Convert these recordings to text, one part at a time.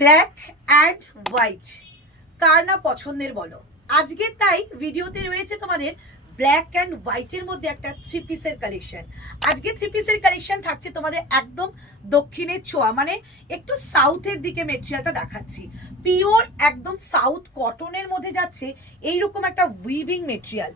Black and white কার না পছন্দের বলো। আজকে তাই ভিডিওতে রয়েছে তোমাদের ব্ল্যাক অ্যান্ড হোয়াইটের মধ্যে একটা থ্রি পিসের কালেকশন। আজকে থ্রি পিসের কালেকশন থাকছে তোমাদের একদম দক্ষিণের ছোঁয়া, মানে একটু সাউথের দিকে মেটেরিয়ালটা দেখাচ্ছি। পিওর একদম সাউথ কটনের মধ্যে যাচ্ছে এইরকম একটা উইভিং মেটেরিয়াল।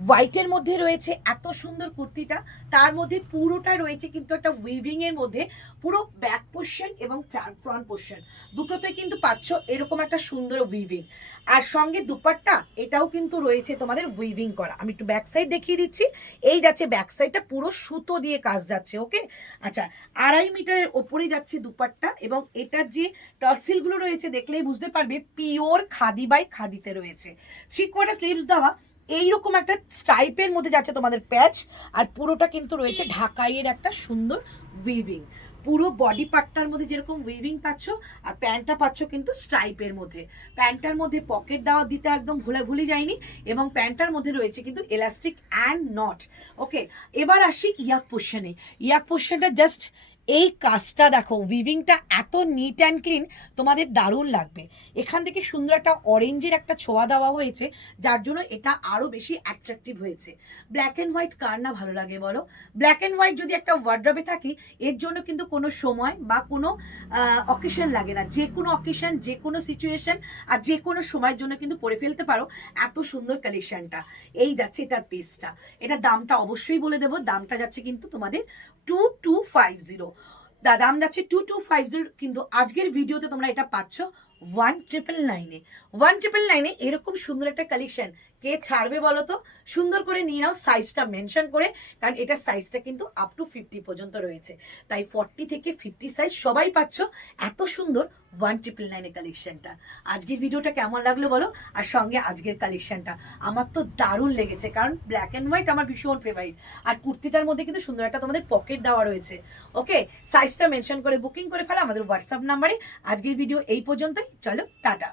হোয়াইটের মধ্যে রয়েছে এত সুন্দর কুর্তিটা, তার মধ্যে পুরোটা রয়েছে কিন্তু একটা উইভিং এর মধ্যে, পুরো ব্যাক পোর্শন এবং ফ্রন্ট পোর্শন দুটোতে কিন্তু পাচ্ছ এরকম একটা সুন্দর উইভিং। আর সঙ্গে দুপাট্টা এটাও কিন্তু রয়েছে তোমাদের উইভিং করা। আমি একটু ব্যাক সাইড দেখিয়ে দিচ্ছি। এই যাচ্ছে ব্যাক সাইডটা, পুরো সুতো দিয়ে কাজ যাচ্ছে। ওকে, আচ্ছা, 2.5 মিটারের ওপরে যাচ্ছে দুপাট্টা, এবং এটার যে টার্সেলগুলো রয়েছে দেখলেই বুঝতে পারবে পিওর খাদি বাই খাদিতে রয়েছে। 3/4 স্লিভস দেওয়া, এইরকম একটা স্ট্রাইপের মধ্যে যাচ্ছে তোমাদের প্যাচ, আর পুরোটা কিন্তু রয়েছে ঢাকাইয়ের একটা সুন্দর উইভিং। পুরো বডি পার্টটার মধ্যে যেরকম উইভিং পাচ্ছ, আর প্যান্টটা পাচ্ছ কিন্তু স্ট্রাইপের মধ্যে। প্যান্টটার মধ্যে পকেট দেওয়া দিতে একদম ভুলে যায়নি, এবং প্যান্টটার মধ্যে রয়েছে কিন্তু এলাস্টিক অ্যান্ড নট। ওকে, এবার আসি ইয়াক পোর্শনে। ইয়াক পোর্শনটা জাস্ট এই কাজটা দেখো, উইভিংটা এত নিট অ্যান্ড ক্লিন, তোমাদের দারুণ লাগবে। এখান থেকে সুন্দর একটা অরেঞ্জের একটা ছোঁয়া দেওয়া হয়েছে, যার জন্য এটা আরও বেশি অ্যাট্রাকটিভ হয়েছে। ব্ল্যাক অ্যান্ড হোয়াইট কার না ভালো লাগে বলো। ব্ল্যাক অ্যান্ড হোয়াইট যদি একটা ওয়ার্ড্রবে থাকে, এর জন্য কিন্তু কোনো সময় বা কোনো অকেশন লাগে না। যে কোনো অকেশন, যে কোনো সিচুয়েশন আর যে কোনো সময়ের জন্য কিন্তু পরে ফেলতে পারো। এত সুন্দর কালেকশনটা। এই যাচ্ছে এটার পেজটা। এটা দামটা অবশ্যই বলে দেবো। দামটা যাচ্ছে কিন্তু তোমাদের 2250। দাম যাচ্ছে 2250, কিন্তু আজকের ভিডিওতে তোমরা এটা পাচ্ছ 1999-এ। 1999-এ এরকম সুন্দর একটা কালেকশন কে ছাড়বে বলো তো? সুন্দর করে নিয়ে নাও, সাইজটা মেনশন করে, কারণ এটা সাইজটা কিন্তু আপ টু 50 পর্যন্ত রয়েছে। তাই 40 থেকে 50 সাইজ সবাই পাচ্ছ। এত সুন্দর 1999-এ কালেকশনটা। আজকের ভিডিওটা কেমন লাগলো বলো, আর সঙ্গে আজকের কালেকশনটা আমার তো দারুণ লেগেছে, কারণ ব্ল্যাক অ্যান্ড হোয়াইট আমার ভীষণ ফেভারিট। আর কুর্তিটার মধ্যে কিন্তু সুন্দর একটা তোমাদের পকেট দেওয়া রয়েছে। ওকে, সাইজটা মেনশন করে বুকিং করে ফেলা আমাদের হোয়াটসঅ্যাপ নাম্বারে। আজকের ভিডিও এই পর্যন্তই, চলো টাটা।